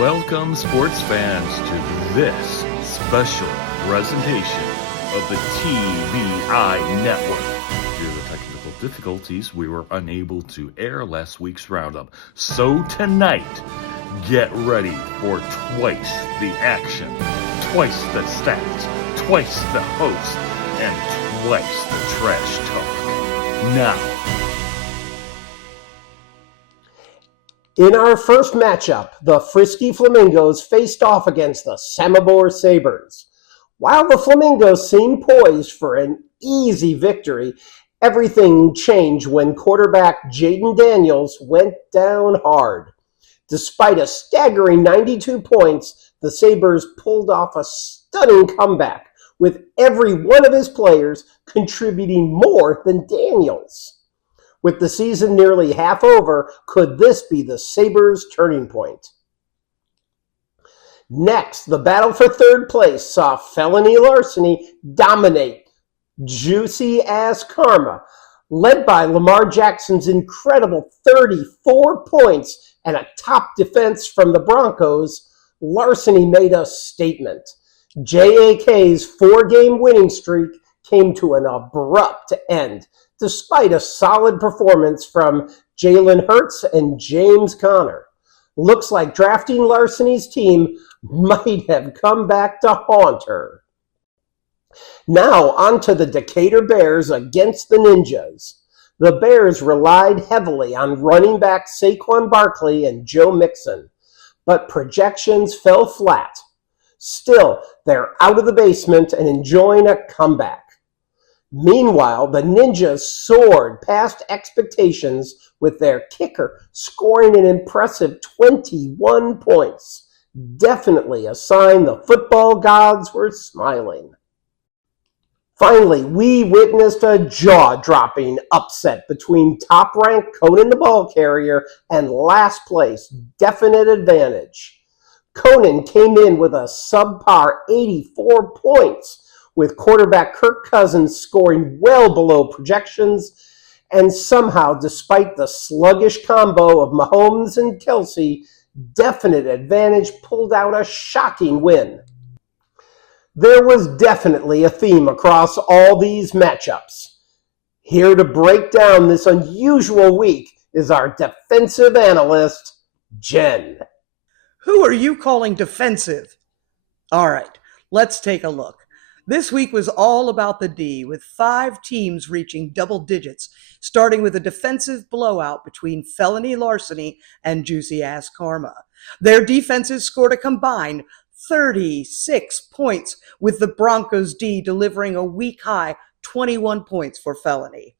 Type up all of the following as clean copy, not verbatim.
Welcome, sports fans, to this special presentation of the TBI Network. Due to technical difficulties, we were unable to air last week's roundup. So tonight, get ready for twice the action, twice the stats, twice the host, and twice the trash talk. Now, in our first matchup, the Frisky Flamingos faced off against the Samobor Sabres. While the Flamingos seemed poised for an easy victory, everything changed when quarterback Jaden Daniels went down hard. Despite a staggering 92 points, the Sabres pulled off a stunning comeback, with every one of his players contributing more than Daniels. With the season nearly half over, could this be the Sabres' turning point? Next, the battle for third place saw Felony Larceny dominate Juicy Ass Karma. Led by Lamar Jackson's incredible 34 points and a top defense from the Broncos, Larceny made a statement. JAK's four-game winning streak came to an abrupt end, despite a solid performance from Jalen Hurts and James Conner. Looks like drafting Larceny's team might have come back to haunt her. Now on to the Decatur Bears against the Ninjas. The Bears relied heavily on running back Saquon Barkley and Joe Mixon, but projections fell flat. Still, they're out of the basement and enjoying a comeback. Meanwhile, the Ninjas soared past expectations with their kicker scoring an impressive 21 points. Definitely a sign the football gods were smiling. Finally, we witnessed a jaw-dropping upset between top-ranked Conan the Ball Carrier and last place Definite Advantage. Conan came in with a subpar 84 points, with quarterback Kirk Cousins scoring well below projections, and somehow, despite the sluggish combo of Mahomes and Kelsey, Definite Advantage pulled out a shocking win. There was definitely a theme across all these matchups. Here to break down this unusual week is our defensive analyst, Jen. Who are you calling defensive? All right, let's take a look. This week was all about the D, with 5 teams reaching double digits, starting with a defensive blowout between Felony Larceny and Juicy Ass Karma. Their defenses scored a combined 36 points, with the Broncos D delivering a week-high 21 points for Felony.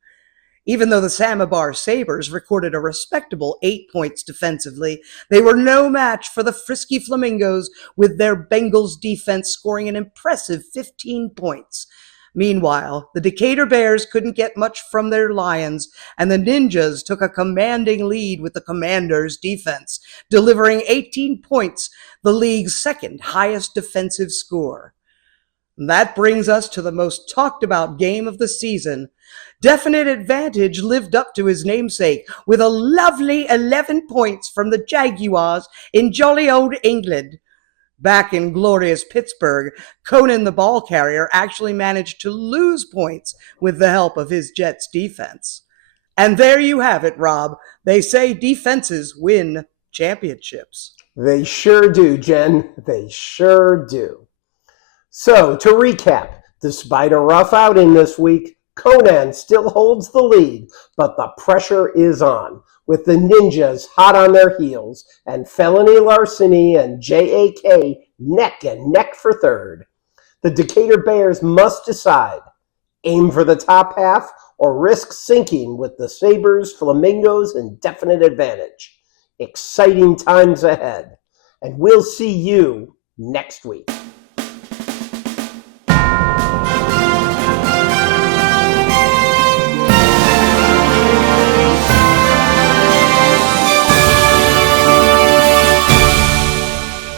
Even though the Samobor Sabres recorded a respectable 8 points defensively, they were no match for the Frisky Flamingos, with their Bengals defense scoring an impressive 15 points. Meanwhile, the Decatur Bears couldn't get much from their Lions, and the Ninjas took a commanding lead with the Commanders' defense, delivering 18 points, the league's second highest defensive score. That brings us to the most talked about game of the season. Definite Advantage lived up to his namesake with a lovely 11 points from the Jaguars in jolly old England. Back in glorious Pittsburgh, Conan the Ball Carrier actually managed to lose points with the help of his Jets defense. And there you have it, Rob. They say defenses win championships. They sure do, Jen. They sure do. So, to recap, despite a rough outing this week, Conan still holds the lead, but the pressure is on, with the Ninjas hot on their heels and Felony Larceny and JAK neck and neck for third. The Decatur Bears must decide, aim for the top half or risk sinking with the Sabres, Flamingos, and Definite Advantage. Exciting times ahead, and we'll see you next week.